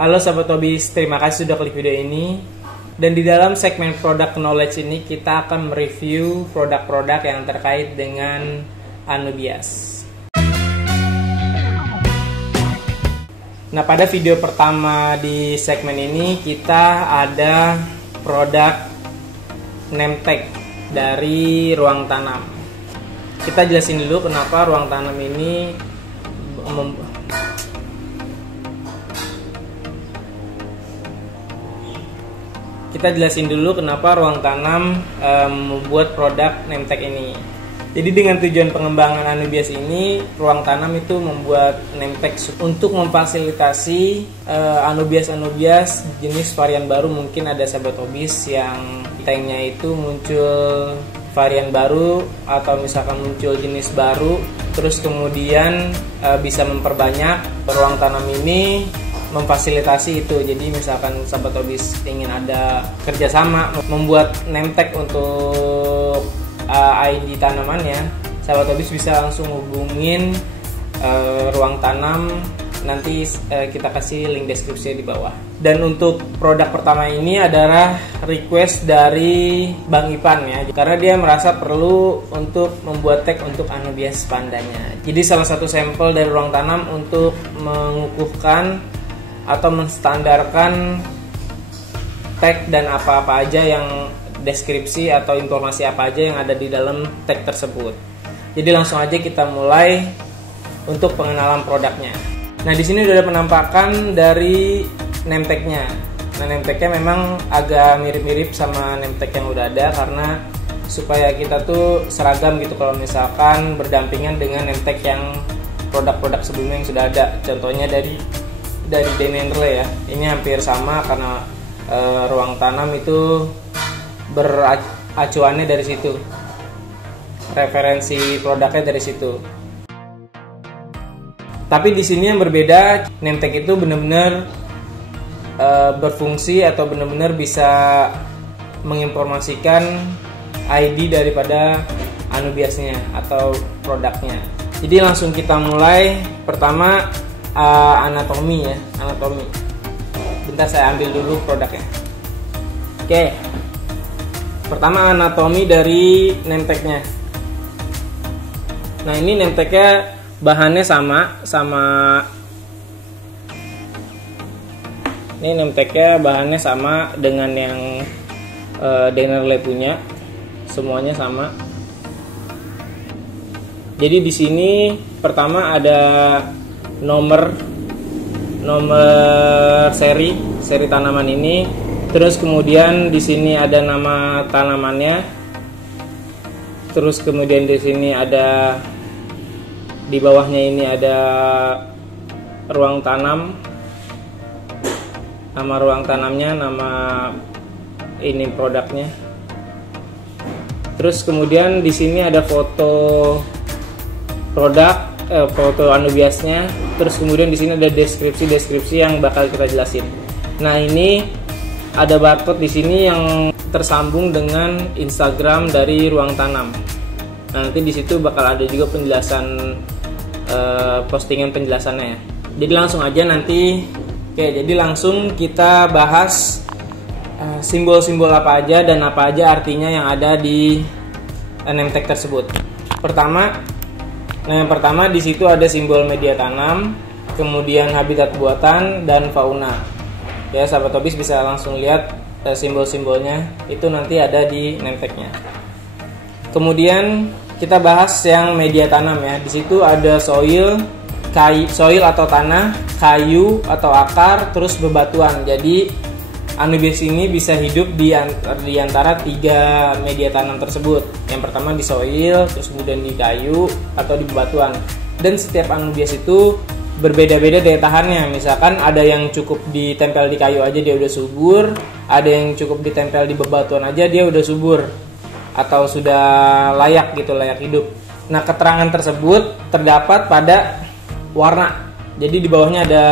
Halo Sobat Hobis, terima kasih sudah klik video ini. Dan di dalam segmen Product Knowledge ini kita akan mereview produk-produk yang terkait dengan Anubias. Nah, pada video pertama di segmen ini kita ada produk name tag dari Ruang Tanam. Kita jelasin dulu kenapa Ruang Tanam ini Ruang Tanam membuat produk name tag ini. Jadi dengan tujuan pengembangan Anubias ini, Ruang Tanam itu membuat name tag untuk memfasilitasi Anubias jenis varian baru. Mungkin ada sahabat hobis yang tagnya itu muncul varian baru atau misalkan muncul jenis baru, terus kemudian bisa memperbanyak. Ruang Tanam ini memfasilitasi itu. Jadi misalkan sahabat hobis ingin ada kerjasama membuat name tag untuk ID tanamannya, sahabat hobis bisa langsung hubungin Ruang Tanam. Nanti kita kasih link deskripsi di bawah. Dan untuk produk pertama ini adalah request dari Bang Ipan ya, karena dia merasa perlu untuk membuat tag untuk Anubias pandanya. Jadi salah satu sampel dari Ruang Tanam untuk mengukuhkan atau menstandarkan tag dan apa-apa aja yang deskripsi atau informasi apa aja yang ada di dalam tag tersebut. Jadi langsung aja kita mulai untuk pengenalan produknya. Nah, di sini udah ada penampakan dari name tag-nya. Nah, name tag-nya memang agak mirip-mirip sama name tag yang udah ada, karena supaya kita tuh seragam gitu kalau misalkan berdampingan dengan name tag yang produk-produk sebelumnya yang sudah ada. Contohnya dari Denenre ya, ini hampir sama karena Ruang Tanam itu beracuannya dari situ, referensi produknya dari situ. Tapi di sini yang berbeda, name tag itu benar-benar berfungsi atau benar-benar bisa menginformasikan ID daripada Anubiasnya atau produknya. Jadi langsung kita mulai. Pertama anatomi ya, anatomi. Bentar saya ambil dulu produknya. Oke. Pertama anatomi dari name tag-nya. Nah, ini name tag-nya bahannya sama ini name tag-nya bahannya sama dengan yang Denenre punya. Semuanya sama. Jadi di sini pertama ada nomor seri tanaman ini, terus kemudian di sini ada nama tanamannya, terus kemudian di sini ada, di bawahnya ini ada Ruang Tanam, nama Ruang Tanamnya, nama ini produknya, terus kemudian di sini ada foto produk, foto Anubiasnya, terus kemudian di sini ada deskripsi yang bakal kita jelasin. Nah, ini ada barcode di sini yang tersambung dengan Instagram dari Ruang Tanam. Nah, nanti di situ bakal ada juga penjelasan postingan penjelasannya ya. Jadi langsung aja nanti. Oke, jadi langsung kita bahas simbol-simbol apa aja dan apa aja artinya yang ada di name tag tersebut. Yang pertama di situ ada simbol media tanam, kemudian habitat buatan dan fauna. Ya, sahabat hobis bisa langsung lihat simbol-simbolnya itu nanti ada di name tag-nya. Kemudian kita bahas yang media tanam ya. Di situ ada soil atau tanah, kayu atau akar, terus bebatuan. Jadi Anubias ini bisa hidup di antara 3 media tanam tersebut. Yang pertama di soil, terus kemudian di kayu atau di bebatuan. Dan setiap Anubias itu berbeda-beda daya tahannya. Misalkan ada yang cukup ditempel di kayu aja dia udah subur, ada yang cukup ditempel di bebatuan aja dia udah subur atau sudah layak hidup. Nah, keterangan tersebut terdapat pada warna. Jadi di bawahnya ada,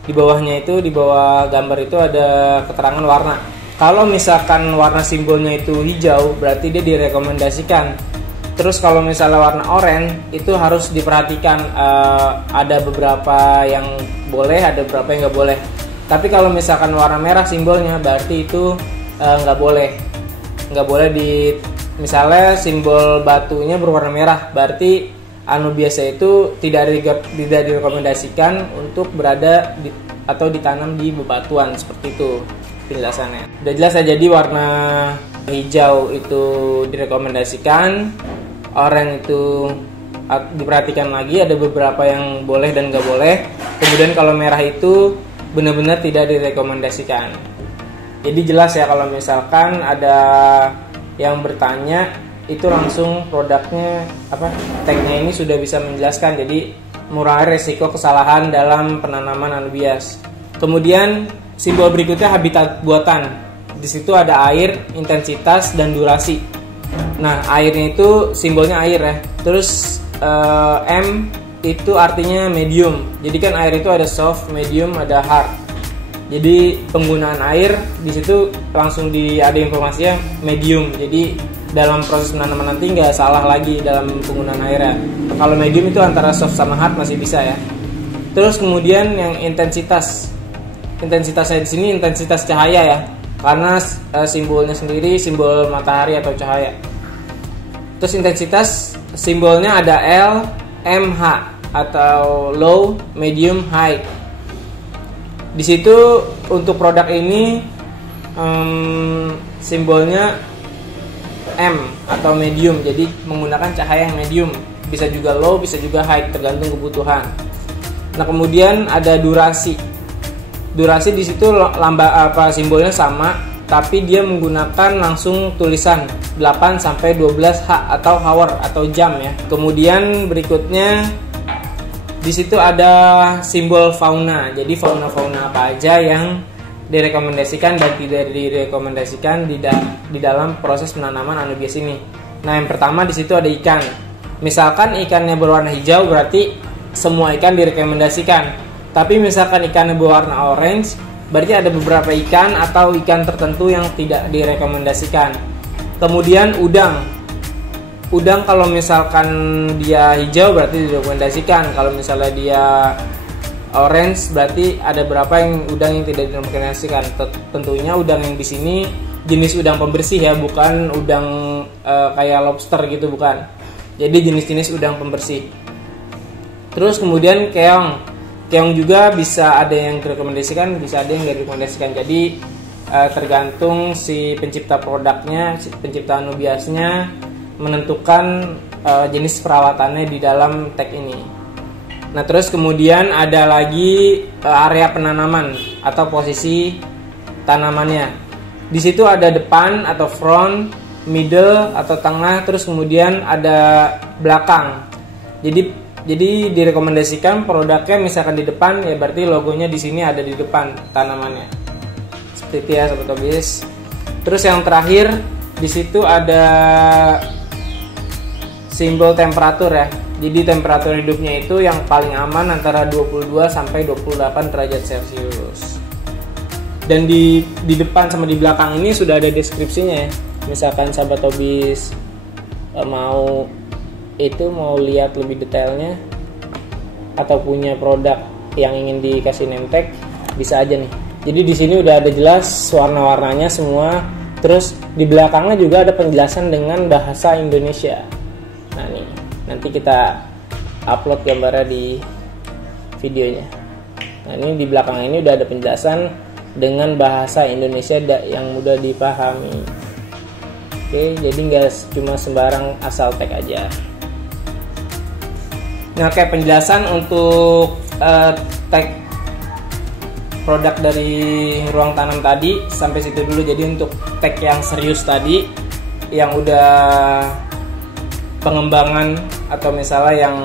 di bawah gambar itu ada keterangan warna. Kalau misalkan warna simbolnya itu hijau, berarti dia direkomendasikan. Terus kalau misalnya warna oranye itu harus diperhatikan, ada beberapa yang boleh, ada beberapa yang nggak boleh. Tapi kalau misalkan warna merah simbolnya, berarti itu nggak boleh di, misalnya simbol batunya berwarna merah, berarti Anubias itu tidak direkomendasikan untuk berada atau ditanam di bebatuan, seperti itu penjelasannya. Udah jelas ya, jadi warna hijau itu direkomendasikan, oranye itu diperhatikan lagi, ada beberapa yang boleh dan nggak boleh. Kemudian kalau merah itu benar-benar tidak direkomendasikan. Jadi jelas ya, kalau misalkan ada yang bertanya itu langsung produknya tagnya ini sudah bisa menjelaskan, jadi mengurangi resiko kesalahan dalam penanaman Anubias. Kemudian simbol berikutnya habitat buatan. Di situ ada air, intensitas, dan durasi. Nah, airnya itu simbolnya air ya. Terus M itu artinya medium. Jadi kan air itu ada soft, medium, ada hard. Jadi penggunaan air di situ langsung ada informasinya medium. Jadi dalam proses penanaman nanti nggak salah lagi dalam penggunaan airnya. Kalau medium itu antara soft sama hard masih bisa ya. Terus kemudian yang intensitasnya di sini intensitas cahaya ya, karena simbolnya sendiri simbol matahari atau cahaya. Terus intensitas simbolnya ada L, M, H atau low, medium, high. Di situ untuk produk ini simbolnya M atau medium, jadi menggunakan cahaya yang medium. Bisa juga low, bisa juga high, tergantung kebutuhan. Nah, kemudian ada durasi. Durasi di situ simbolnya sama, tapi dia menggunakan langsung tulisan 8 sampai 12 H atau hour atau jam ya. Kemudian berikutnya di situ ada simbol fauna. Jadi fauna-fauna apa aja yang direkomendasikan dan tidak direkomendasikan di dalam proses penanaman Anubias ini. Nah, yang pertama di situ ada ikan. Misalkan ikannya berwarna hijau, berarti semua ikan direkomendasikan. Tapi misalkan ikannya berwarna orange, berarti ada beberapa ikan atau ikan tertentu yang tidak direkomendasikan. Kemudian udang kalau misalkan dia hijau berarti direkomendasikan. Kalau misalnya dia orange berarti ada berapa udang yang tidak direkomendasikan. Tentunya udang yang di sini jenis udang pembersih ya, bukan udang kayak lobster gitu, bukan. Jadi jenis-jenis udang pembersih. Terus kemudian keong juga bisa ada yang direkomendasikan, bisa ada yang tidak direkomendasikan. Jadi tergantung si pencipta produknya, si pencipta Anubiasnya menentukan jenis perawatannya di dalam tag ini. Nah, terus kemudian ada lagi area penanaman atau posisi tanamannya. Di situ ada depan atau front, middle atau tengah, terus kemudian ada belakang. Jadi direkomendasikan produknya misalkan di depan ya, berarti logonya di sini ada di depan tanamannya. Seperti itu ya Sobat Hobis. Terus yang terakhir di situ ada simbol temperatur ya. Jadi temperatur hidupnya itu yang paling aman antara 22 sampai 28 derajat Celcius. Dan di depan sama di belakang ini sudah ada deskripsinya ya. Misalkan Sobat Hobis mau lihat lebih detailnya atau punya produk yang ingin dikasih name tag, bisa aja nih. Jadi di sini udah ada jelas warna-warnanya semua. Terus di belakangnya juga ada penjelasan dengan bahasa Indonesia. Nah nih, nanti kita upload gambarnya di videonya. Nah ini di belakang ini udah ada penjelasan dengan bahasa Indonesia yang mudah dipahami. Oke, jadi nggak cuma sembarang asal tag aja. Nah, kayak penjelasan untuk tag produk dari ruang tanam tadi sampai situ dulu. Jadi untuk tag yang serius tadi, yang udah pengembangan atau misalnya yang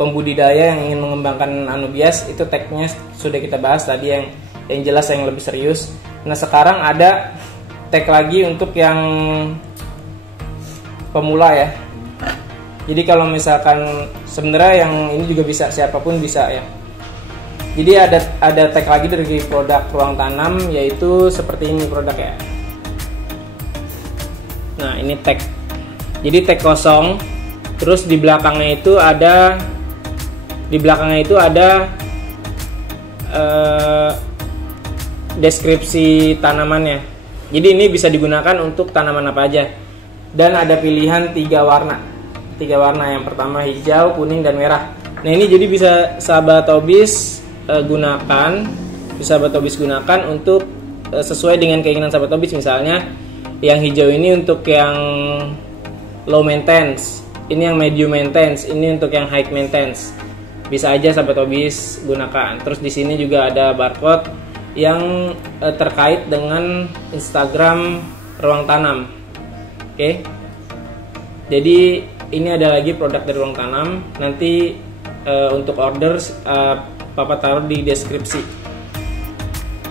pembudidaya yang ingin mengembangkan Anubias, itu tagnya sudah kita bahas tadi, yang jelas yang lebih serius. Nah, sekarang ada tag lagi untuk yang pemula ya. Jadi kalau misalkan sebenarnya yang ini juga bisa, siapapun bisa ya. Jadi ada tag lagi dari produk ruang tanam, yaitu seperti ini produknya. Nah, ini tag. Jadi tag kosong. Terus di belakangnya itu ada deskripsi tanamannya. Jadi ini bisa digunakan untuk tanaman apa aja. Dan ada pilihan 3 warna. 3 warna, yang pertama hijau, kuning, dan merah. Nah ini jadi bisa sahabat Tobis gunakan untuk sesuai dengan keinginan sahabat Tobis. Misalnya yang hijau ini untuk yang low maintenance, ini yang medium maintenance, ini untuk yang high maintenance. Bisa aja sahabat Tobis gunakan. Terus di sini juga ada barcode yang terkait dengan Instagram Ruang Tanam. Oke. Jadi ini ada lagi produk dari Ruang Tanam. Nanti untuk order Papa taruh di deskripsi.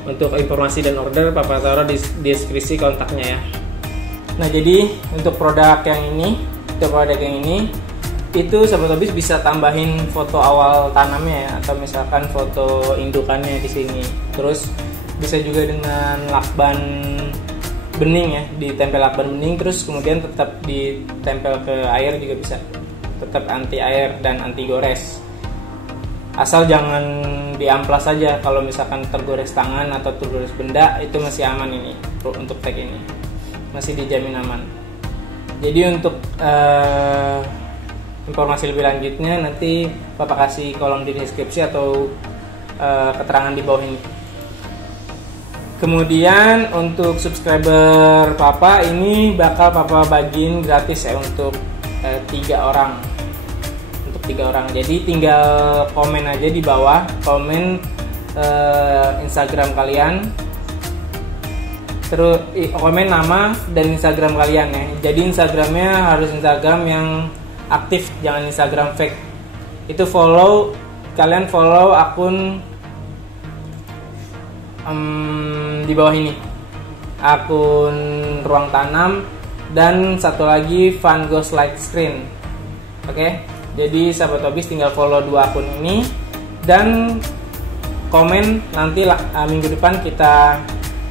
Untuk informasi dan order Papa taruh di deskripsi kontaknya ya. Nah, jadi untuk produk yang ini, itu sahabat Tobis bisa tambahin foto awal tanamnya ya, atau misalkan foto indukannya di sini. Terus bisa juga dengan lakban bening ya, ditempel lakban bening, terus kemudian tetap ditempel ke air juga bisa. Tetap anti air dan anti gores. Asal jangan diamplas saja. Kalau misalkan tergores tangan atau tergores benda, itu masih aman ini untuk tag ini. Masih dijamin aman. Jadi untuk informasi lebih lanjutnya nanti Papa kasih kolom di deskripsi atau keterangan di bawah ini. Kemudian untuk subscriber Papa ini bakal Papa bagiin gratis ya untuk 3 orang. Untuk 3 orang. Jadi tinggal komen aja di bawah, komen Instagram kalian. Terus komen nama dan Instagram kalian ya. Jadi Instagramnya harus Instagram yang aktif, jangan Instagram fake. Itu kalian follow akun di bawah ini, akun Ruang Tanam, dan satu lagi Van Gogh Light Screen. Oke, jadi sahabat Tobis tinggal follow 2 akun ini dan komen. Nanti minggu depan kita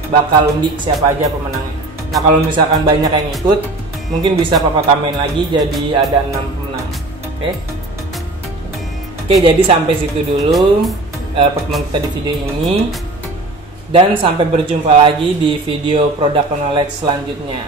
bakal undi siapa aja pemenangnya. Nah kalau misalkan banyak yang ikut, mungkin bisa Papa tambahin lagi jadi ada 6 pemenang. Oke, jadi sampai situ dulu pertemuan kita di video ini, dan sampai berjumpa lagi di video product knowledge selanjutnya.